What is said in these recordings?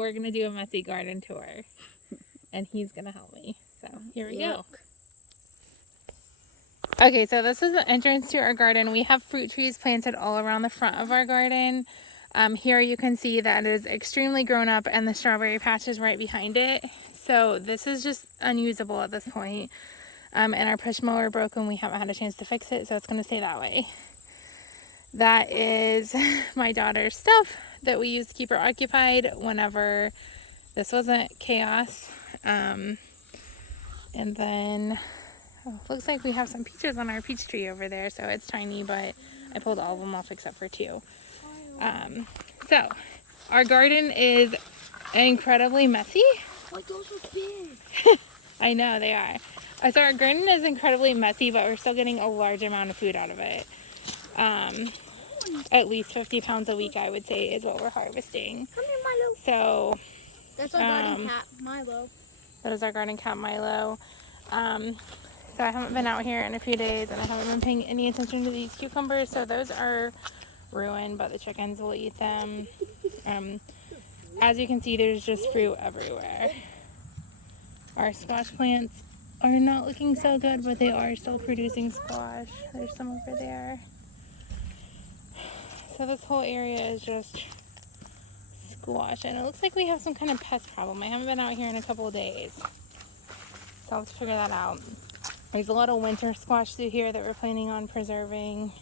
we're going to do a messy garden tour. And he's going to help me. So here we go. Okay, so this is the entrance to our garden. We have fruit trees planted all around the front of our garden. Here you can see that it is extremely grown up and the strawberry patch is right behind it. So this is just unusable at this point. And our push mower broke and we haven't had a chance to fix it, so it's going to stay that way. That is my daughter's stuff that we used to keep her occupied whenever this wasn't chaos. And then looks like we have some peaches on our peach tree over there, so it's tiny, but I pulled all of them off except for 2. So our garden is incredibly messy. Like those are big. I know they are. So our garden is incredibly messy, but we're still getting a large amount of food out of it. At least 50 pounds a week, I would say, is what we're harvesting. Come here, Milo. So that's our garden cat, Milo. That is our garden cat, Milo. So I haven't been out here in a few days, and I haven't been paying any attention to these cucumbers, so those are ruined, but the chickens will eat them. As you can see, there's just fruit everywhere. Our squash plants are not looking so good, but they are still producing squash. There's some over there. So this whole area is just squash, and it looks like we have some kind of pest problem. I haven't been out here in a couple of days, so I'll have to figure that out. There's a lot of winter squash through here that we're planning on preserving.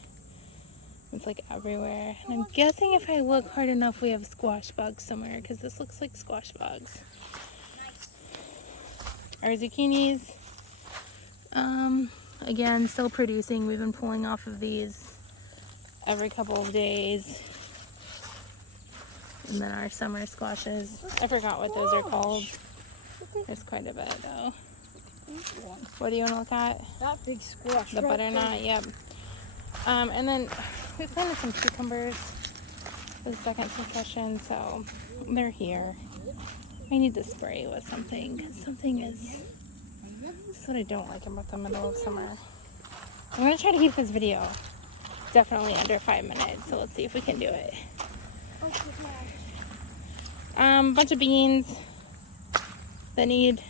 It's like everywhere. And I'm guessing if I look hard enough, we have squash bugs somewhere, because this looks like squash bugs. Our zucchinis, again, still producing. We've been pulling off of these every couple of days. And then our summer squashes. I forgot what those are called. There's quite a bit though. What do you want to look at? That big squash. The butternut, yep. And then we planted some cucumbers for the second succession, so they're here. I need to spray with something, because something is... That's what I don't like about the middle of summer. I'm going to try to keep this video definitely under 5 minutes, so let's see if we can do it. Bunch of beans that need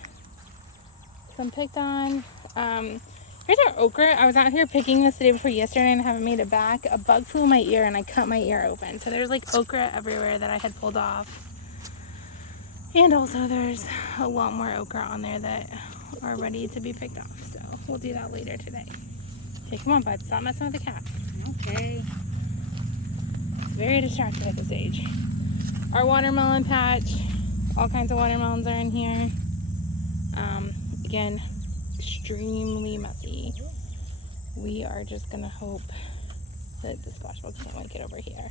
some picked on. Here's our okra. I was out here picking this the day before yesterday and I haven't made it back. A bug flew in my ear and I cut my ear open. So there's like okra everywhere that I had pulled off. And also there's a lot more okra on there that are ready to be picked off. So we'll do that later today. Okay, come on, bud. Stop messing with the cat. Okay. It's very distracting at this age. Our watermelon patch. All kinds of watermelons are in here. Again, extremely messy. We are just gonna hope that the squash bugs don't make it over here.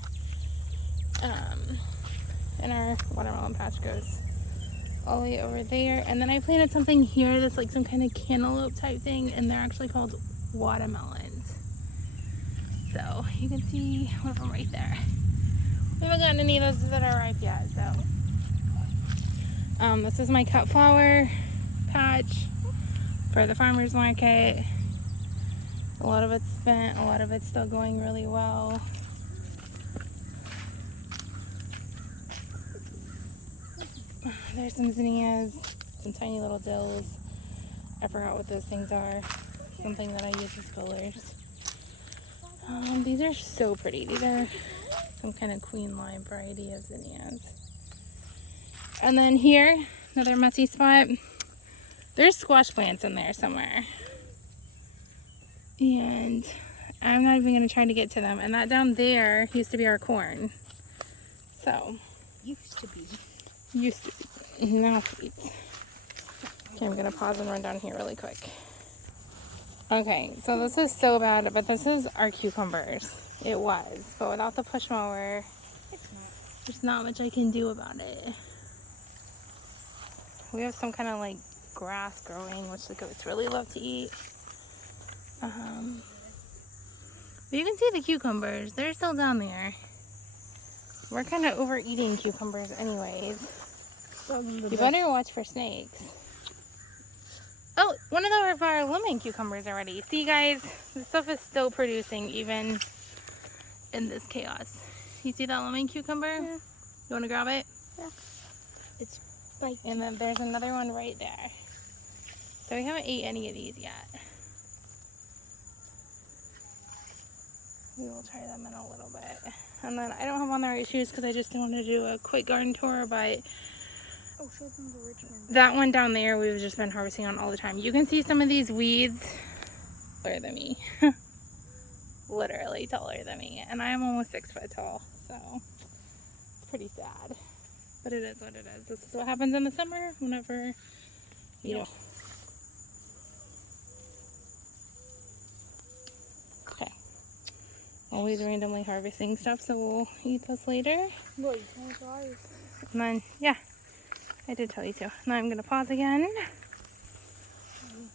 And our watermelon patch goes all the way over there. And then I planted something here that's like some kind of cantaloupe type thing, and they're actually called watermelons. So you can see one of them right there. We haven't gotten any of those that are ripe yet, so. This is my cut flower patch for the farmer's market. A lot of it's spent, a lot of it's still going really well. There's some zinnias, some tiny little dills. I forgot what those things are. Something that I use as fillers. These are so pretty. These are some kind of queen lime variety of zinnias. And then here, another messy spot. There's squash plants in there somewhere. And I'm not even going to try to get to them. And that down there used to be our corn. So. Used to be. Used to be. Now sweets. Okay, I'm going to pause and run down here really quick. Okay, so this is so bad, but this is our cucumbers. It was. But without the push mower, there's not much I can do about it. We have some kind of like grass growing, which the goats really love to eat. But you can see the cucumbers. They're still down there. We're kind of overeating cucumbers anyways. You better watch for snakes. Oh, one of our lemon cucumbers already. See guys, this stuff is still producing even in this chaos. You see that lemon cucumber? Yeah. You want to grab it? Yeah. like. And then there's another one right there. So we haven't ate any of these yet. We will try them in a little bit. And then I don't have on the right shoes because I just wanted to do a quick garden tour, but Oh, show them the Richmond. that one down there we've just been harvesting on all the time. You can see some of these weeds taller than me. Literally taller than me. And I am almost 6 foot tall, so it's pretty sad. But it is what it is. This is what happens in the summer whenever, you know. Okay. Always randomly harvesting stuff, so we'll eat this later. What, you told me to harvest? And then, yeah, I did tell you to. Now I'm going to pause again.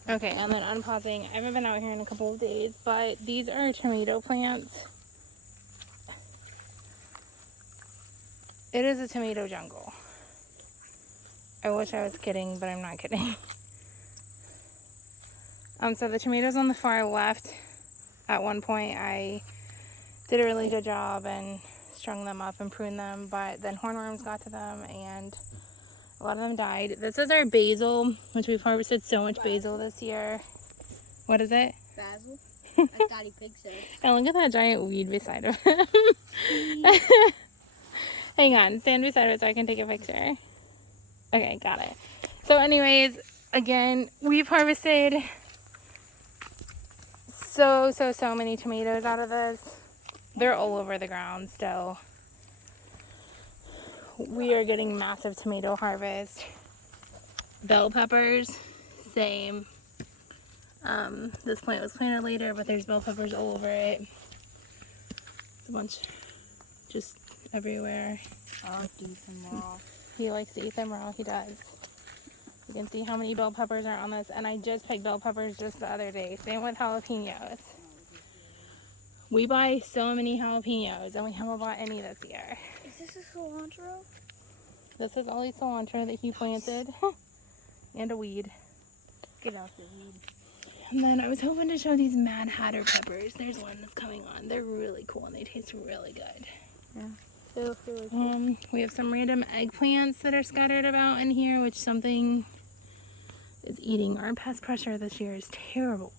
Okay, and then unpausing. I haven't been out here in a couple of days, but these are tomato plants. It is a tomato jungle. I wish I was kidding, but I'm not kidding. So the tomatoes on the far left, at one point I did a really good job and strung them up and pruned them, but then hornworms got to them and a lot of them died. This is our basil, which we've harvested so much basil this year. What is it? Basil? Like Daddy Pig said. And look at that giant weed beside of him. Hang on, stand beside it so I can take a picture. Okay, got it. So anyways, again, we've harvested so many tomatoes out of this. They're all over the ground still. We are getting massive tomato harvest. Bell peppers, same. This plant was planted later, but there's bell peppers all over it. It's a bunch just everywhere. I like to eat them raw. He likes to eat them raw, he does. You can see how many bell peppers are on this, and I just picked bell peppers just the other day. Same with jalapenos. We buy so many jalapenos, and we haven't bought any this year. Is this a cilantro? This is all the cilantro that he planted, and a weed. Get out the weed. And then I was hoping to show these Mad Hatter peppers. There's one that's coming on. They're really cool, and they taste really good. Yeah. They look really cool. We have some random eggplants that are scattered about in here, which something is eating. Our pest pressure this year is terrible.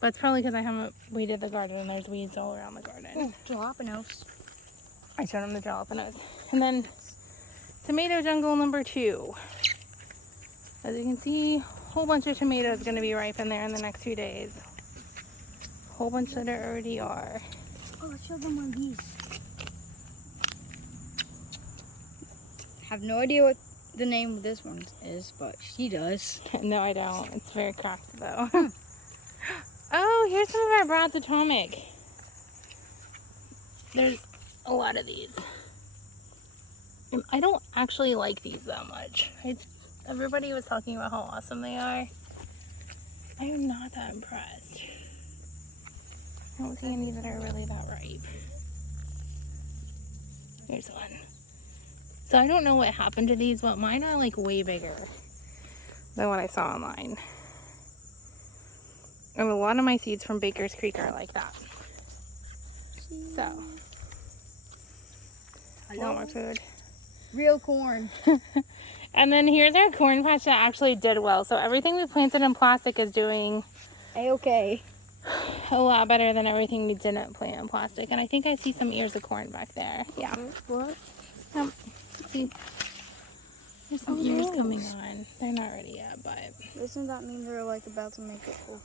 But it's probably because I haven't weeded the garden and there's weeds all around the garden. Jalapenos. I showed them the jalapenos. And then tomato jungle number 2. As you can see, a whole bunch of tomatoes going to be ripe in there in the next few days. A whole bunch that already are. Oh, let's show them one of these. Have no idea what the name of this one is, but she does. No, I don't. It's very cracked though. Oh, here's some of our Brad's Atomic. There's a lot of these. And I don't actually like these that much. Everybody was talking about how awesome they are. I am not that impressed. I don't see any that are really that ripe. Here's one. So I don't know what happened to these, but mine are like way bigger than what I saw online. And a lot of my seeds from Baker's Creek are like that. So, I want more food. Real corn. And then here's our corn patch that actually did well. So everything we planted in plastic is doing A-okay. a lot better than everything we didn't plant in plastic. And I think I see some ears of corn back there. Yeah. What? See, there's some ears coming on. They're not ready yet, but Doesn't that mean they're like about to make a full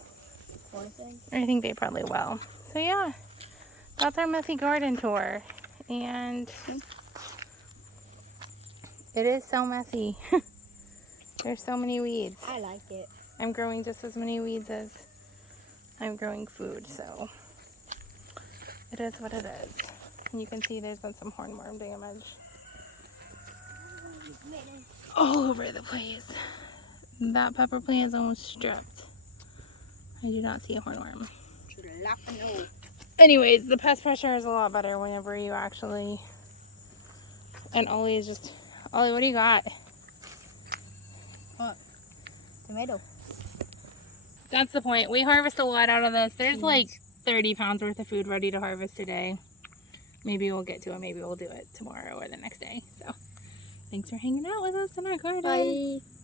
corn thing? I think they probably will. So yeah, that's our messy garden tour. And it is so messy. There's so many weeds. I like it. I'm growing just as many weeds as I'm growing food, so it is what it is. And you can see there's been some hornworm damage all over the place. That pepper plant is almost stripped. I do not see a hornworm. Anyways, the pest pressure is a lot better whenever you actually... And Ollie is just... Ollie, what do you got? What? Tomato. That's the point. We harvest a lot out of this. There's like 30 pounds worth of food ready to harvest today. Maybe we'll get to it. Maybe we'll do it tomorrow or the next day. So Thanks for hanging out with us in our garden. Bye.